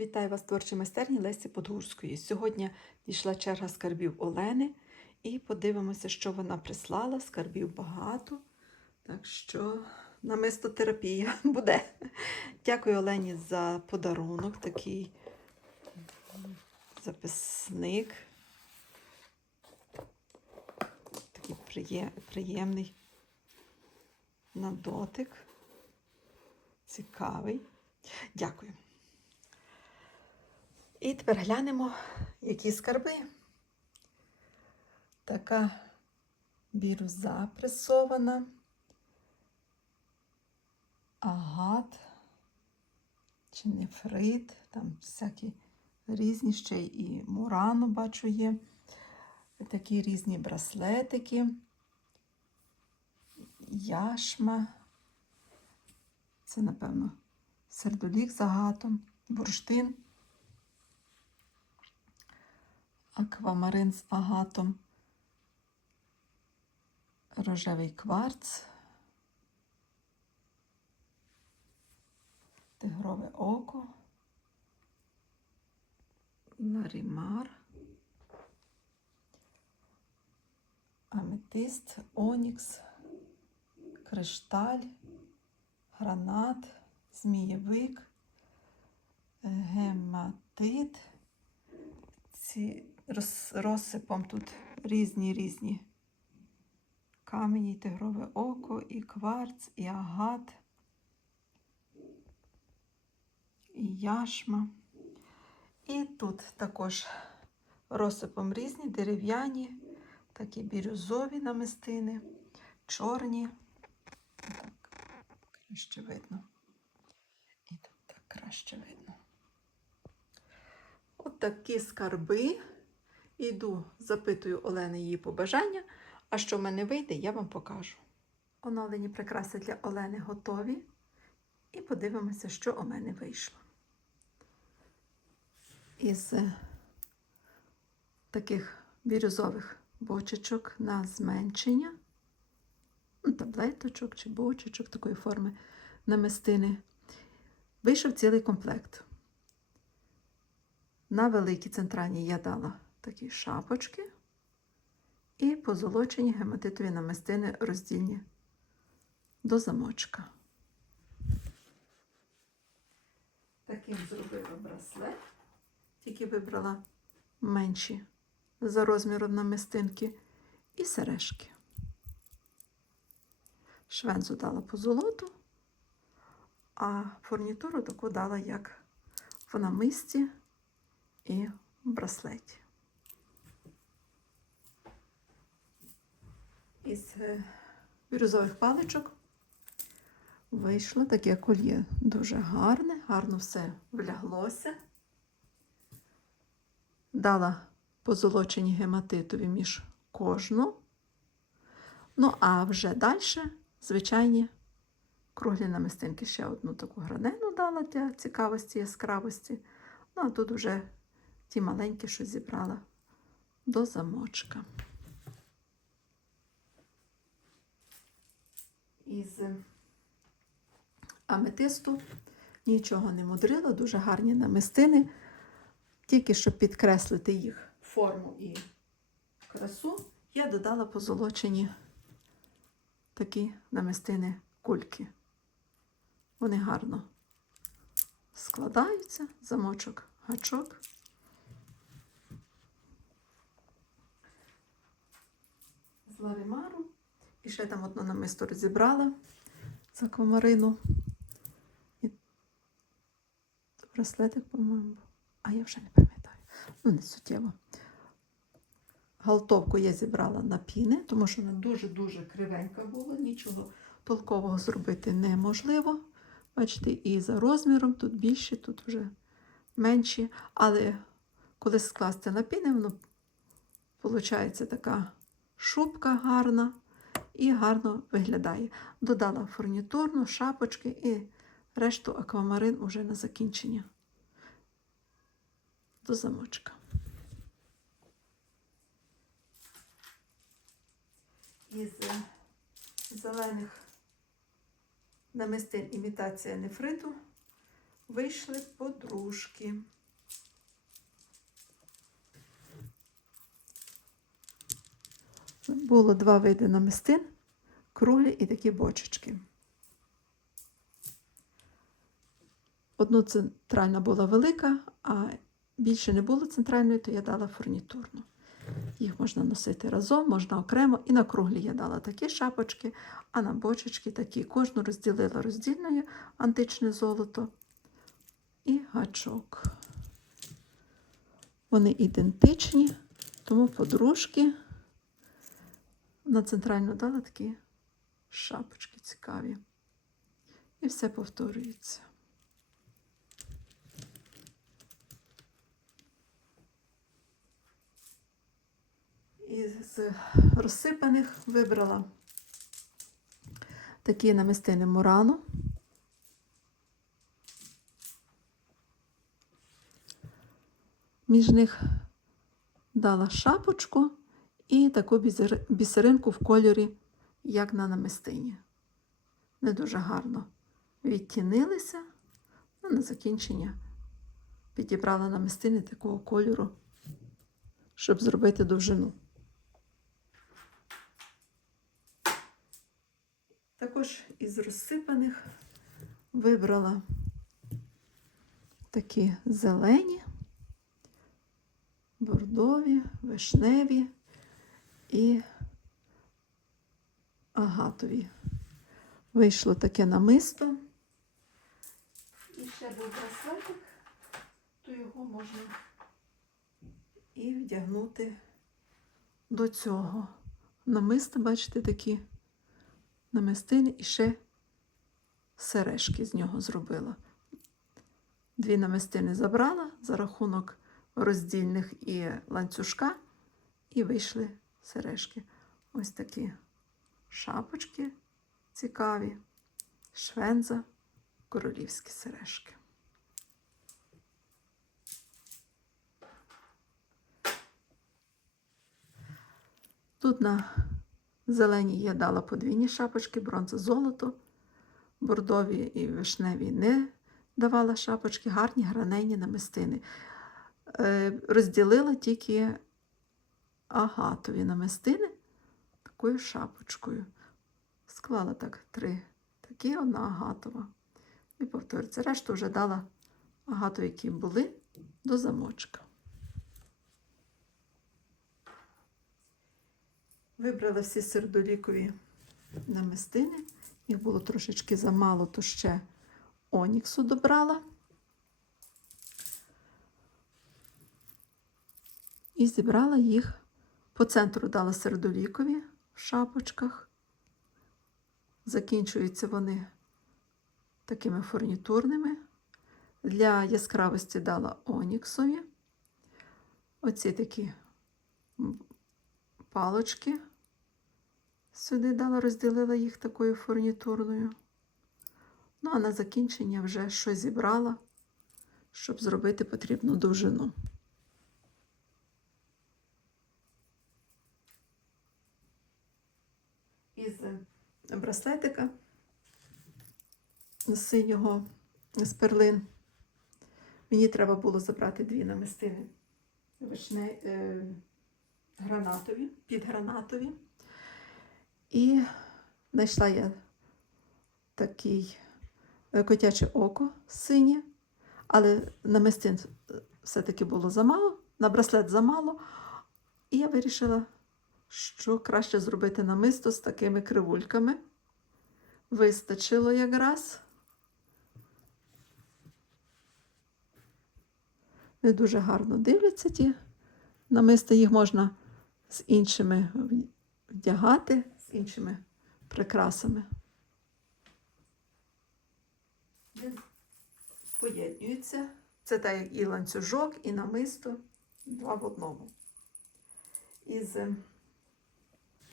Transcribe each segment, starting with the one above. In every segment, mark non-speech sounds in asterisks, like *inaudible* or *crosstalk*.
Вітаю вас творчій майстерні Лесі Подгурської. Сьогодні дійшла черга скарбів Олени і подивимося, що вона прислала. Скарбів багато. Так що намистотерапія *laughs* буде. Дякую Олені за подарунок, такий записник. Такий приємний на дотик. Цікавий. Дякую. І тепер глянемо, які скарби. Така бірюза пресована. Агат, чи нефрит, там всякі різні ще і мурану бачу є. Такі різні браслетики, яшма. Це, напевно, сердолік з агатом, бурштин. Аквамарин з агатом, рожевий кварц, тигрове око, ларімар, аметист, онікс, кришталь, гранат, змієвик, гематит. Ці розсипом тут різні різні камені, тигрове око, і кварц, і агат, і яшма. І тут також розсипом різні дерев'яні, такі бірюзові намистини, чорні. Так, краще видно. І тут так краще видно. От такі скарби. Іду, запитую Олени її побажання, а що в мене вийде, я вам покажу. Оновлені прикраси для Олени готові. І подивимося, що у мене вийшло. Із е, таких бірюзових бочечок на зменшення, ну, таблеточок чи бочечок такої форми намистини, вийшов цілий комплект. На великій центральній я дала такі шапочки і позолочені гематитові намистини роздільні до замочка. Таким зробила браслет, тільки вибрала менші за розміром намистинки і сережки. Швензу дала по золоту, а фурнітуру таку дала як в намисті і в браслеті. Із е, бірюзових паличок вийшло таке кольє дуже гарне, гарно все вляглося. Дала позолочені гематитові між кожну. Ну, а вже далі звичайні круглі намистинки. Ще одну таку гранену дала для цікавості, яскравості. Ну, а тут вже ті маленькі, що зібрала до замочка. Із аметисту нічого не мудрила, дуже гарні намистини, тільки щоб підкреслити їх форму і красу, я додала позолочені такі намистини кульки. Вони гарно складаються, замочок, гачок. З ларимару. І ще там одну намисто розібрала з аквамарину. І браслетик, по-моєму. А я вже не пам'ятаю. Ну, не суттєво. Галтовку я зібрала на піни, тому що вона дуже-дуже кривенька була, нічого толкового зробити неможливо. Бачите, і за розміром тут більші, тут вже менші. Але коли скласти на піни, воно виходить така шубка гарна і гарно виглядає. Додала фурнітурну, шапочки і решту аквамарин уже на закінчення до замочка. Із е, зелених намистин імітація нефриту вийшли подружки. Було два види намистин, круглі і такі бочечки. Одну центральна була велика, а більше не було центральної, то я дала фурнітурну. Їх можна носити разом, можна окремо. І на круглі я дала такі шапочки, а на бочечки такі. Кожну розділила роздільною античне золото і гачок. Вони ідентичні, тому подружки на центральну дала такі шапочки цікаві. І все повторюється. Із розсипаних вибрала такі намистини Мурану. Між них дала шапочку і таку бісеринку в кольорі, як на намистині. Не дуже гарно відтінилися, а на закінчення підібрала намистини такого кольору, щоб зробити довжину. Також із розсипаних вибрала такі зелені, бордові, вишневі і агатові. Вийшло таке намисто. І ще був браслетик, то його можна і вдягнути до цього. Намиста, бачите, такі намистини і ще сережки з нього зробила. Дві намистини забрала за рахунок роздільних і ланцюжка, і вийшли сережки. Ось такі шапочки цікаві, швенза, королівські сережки. Тут на зеленій я дала подвійні шапочки, бронза золото, бордові і вишневі не давала шапочки, гарні гранейні намистини. Е, Розділила тільки агатові намистини такою шапочкою. Склала так три такі, одна агатова. І повторюється. Решту вже дала агатові, які були, до замочка. Вибрала всі сердолікові намистини. Їх було трошечки замало, то ще оніксу добрала. І зібрала їх по центру дала сердолікові в шапочках. Закінчуються вони такими фурнітурними. Для яскравості дала оніксові. Оці такі палочки. Сюди дала, розділила їх такою фурнітурною. Ну, а на закінчення вже що зібрала, щоб зробити потрібну довжину. Із браслетика з синього з перлин. Мені треба було забрати дві намистини вишне, е, гранатові, підгранатові. І знайшла я такий е, котяче око синє, але намистин все-таки було замало, на браслет замало. І я вирішила, що краще зробити намисто з такими кривульками. Вистачило якраз. Не дуже гарно дивляться ті намиста, їх можна з іншими вдягати, з іншими прикрасами. Поєднюється. Це так і ланцюжок, і намисто, два в одному. Із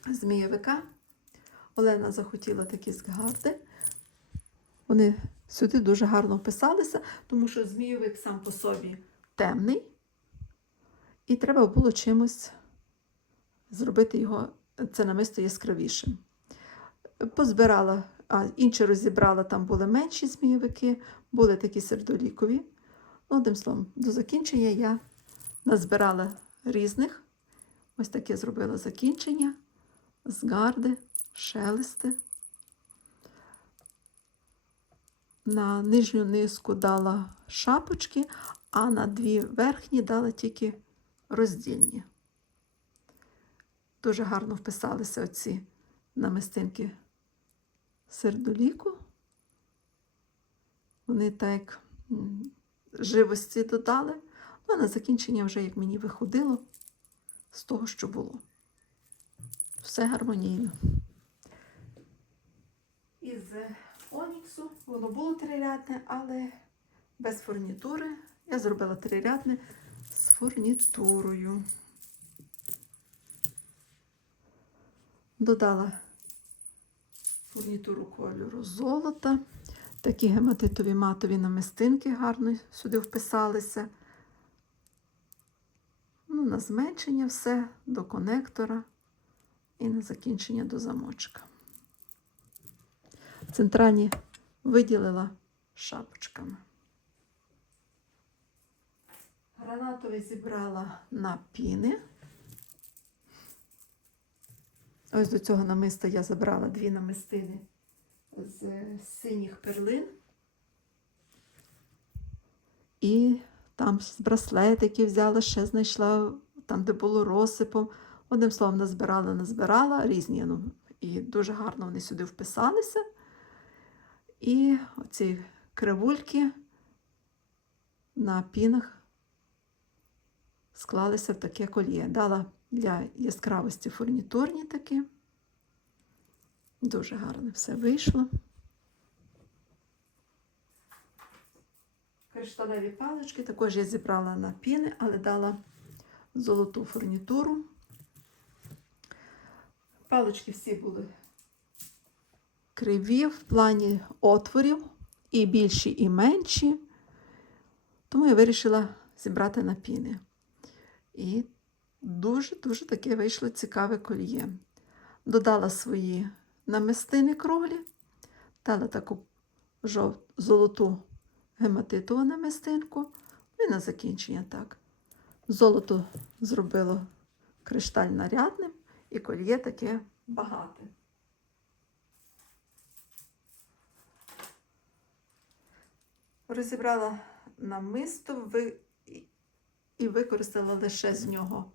змієвика Олена захотіла такі згарди. Вони сюди дуже гарно вписалися, тому що змійовик сам по собі темний, і треба було чимось зробити його, це намисто яскравішим. Позбирала а інші розібрала, там були менші змійовики, були такі сердолікові. Ну, одним словом, до закінчення я назбирала різних. Ось таке зробила закінчення з гарди, шелести. На нижню низку дала шапочки, а на дві верхні дала тільки роздільні. Дуже гарно вписалися оці намистинки сердоліку. Вони так живості додали, а на закінчення вже як мені виходило з того, що було. Все гармонійно. Із Оніксу воно було трирядне, але без фурнітури. Я зробила трирядне з фурнітурою. Додала фурнітуру кольору золота. Такі гематитові матові намистинки гарно сюди вписалися. Ну, на зменшення все до конектора і на закінчення до замочка. Центральні виділила шапочками. Гранатовий зібрала на піни. Ось до цього намиста я забрала дві намистини з синіх перлин. І там з браслетики взяла, ще знайшла там, де було розсипом. Одним словом, назбирала, назбирала різні. Ну, і дуже гарно вони сюди вписалися. І оці кривульки на пінах склалися в таке кольє. Дала для яскравості фурнітурні такі. Дуже гарно все вийшло. Кришталеві палички також я зібрала на піни, але дала золоту фурнітуру. Палички всі були криві в плані отворів, і більші, і менші. Тому я вирішила зібрати на піни. І дуже-дуже таке вийшло цікаве коліє. Додала свої намистини круглі, дала таку жов... золоту гематитову намистинку, і на закінчення так. Золото зробило кришталь нарядним, і кольє таке багате. Розібрала намисто і використала лише з нього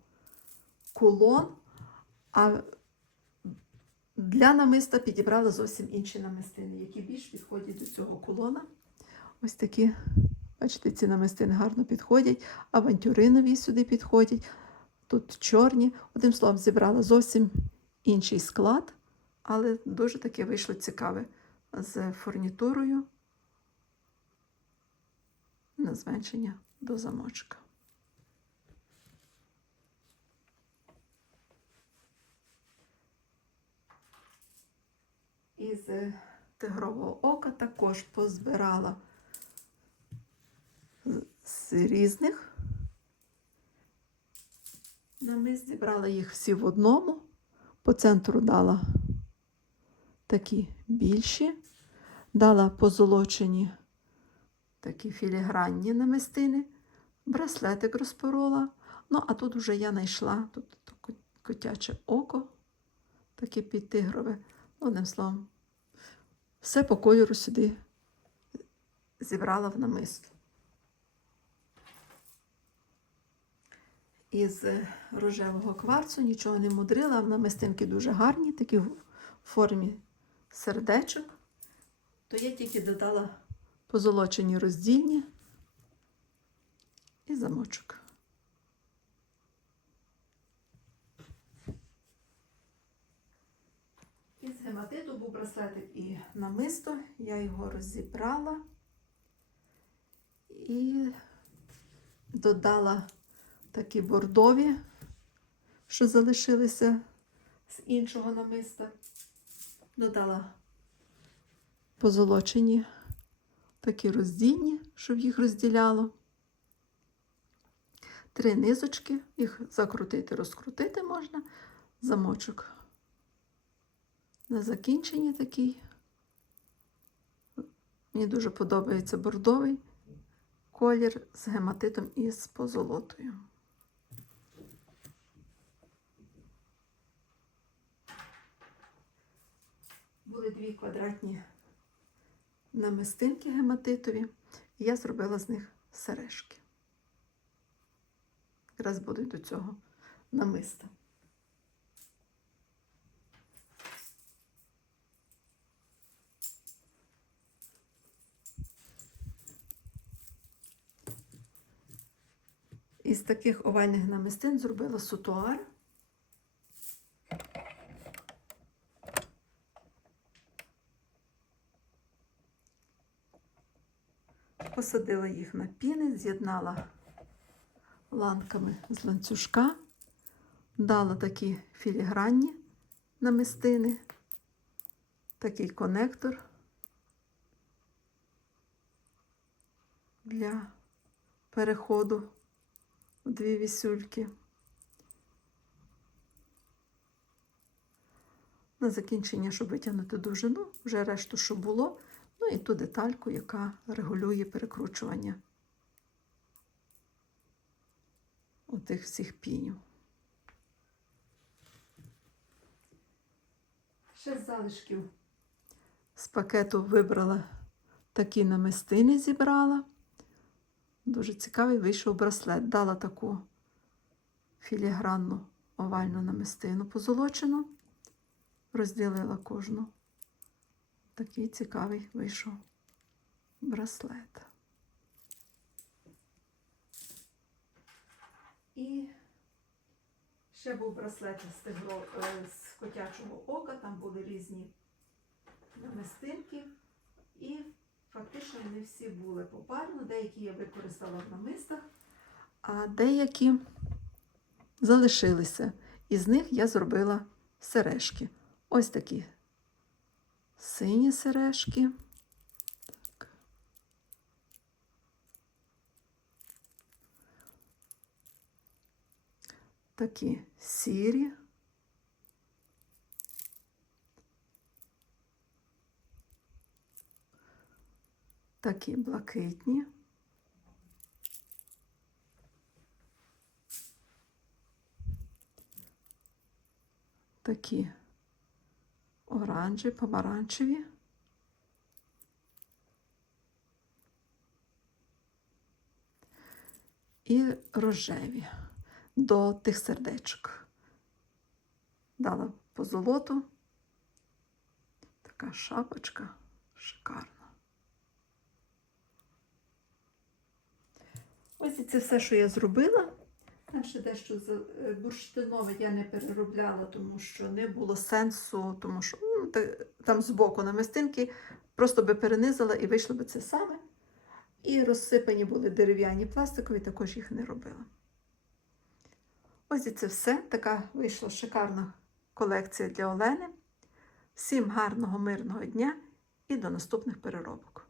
кулон, а для намиста підібрала зовсім інші намистини, які більш підходять до цього кулона. Ось такі, бачите, ці намистини гарно підходять, авантюринові сюди підходять. Тут чорні. Одним словом, зібрала зовсім інший склад, але дуже таке вийшло цікаве з фурнітурою на зменшення до замочка. Із тигрового ока також позбирала з різних. Намис зібрала їх всі в одному. По центру дала такі більші, дала позолочені такі філігранні намистини, браслетик розпорола. Ну, а тут вже я знайшла тут котяче око, таке підтигрове. Одним словом, все по кольору сюди зібрала в намист. Із рожевого кварцу нічого не мудрила, намистинки дуже гарні, такі в формі сердечок. То я тільки додала позолочені роздільні і замочок. Із гематиту був браслетик і намисто, я його розібрала і додала такі бордові, що залишилися з іншого намиста. Додала позолочені такі роздільні, щоб їх розділяло. Три низочки, їх закрутити, розкрутити можна, замочок на закінченні такий Мені дуже подобається бордовий колір з гематитом і з позолотою. Були дві квадратні намистинки гематитові, і я зробила з них сережки. Якраз будуть до цього намиста. Із таких овальних намистин зробила сутуар. Посадила їх на піни, з'єднала ланками з ланцюжка, дала такі філігранні намистини, такий конектор для переходу в дві вісюльки. На закінчення, щоб витягнути довжину, вже решту, що було, ну і ту детальку, яка регулює перекручування отих всіх пінів. Ще з залишків з пакету вибрала такі намистини, зібрала. Дуже цікавий вийшов браслет. Дала таку філігранну овальну намистину позолочену, розділила кожну. Такий цікавий вийшов браслет. І ще був браслет з, тигро, е, з котячого ока, там були різні намистинки. І фактично не всі були попарно, деякі я використала в намистах, а деякі залишилися. Із них я зробила сережки. Ось такі сині сережки. Так. Такі сірі. Такі блакитні. Такі оранжеві, помаранчеві. І рожеві до тих сердечок. Дала по золоту. Така шапочка шикарна. Ось і це все, що я зробила. Там ще дещо е, бурштинове я не переробляла, тому що не було сенсу, тому що ну, там збоку намистинки просто би перенизала і вийшло би це саме. І розсипані були дерев'яні пластикові, також їх не робила. Ось і це все. Така вийшла шикарна колекція для Олени. Всім гарного, мирного дня і до наступних переробок.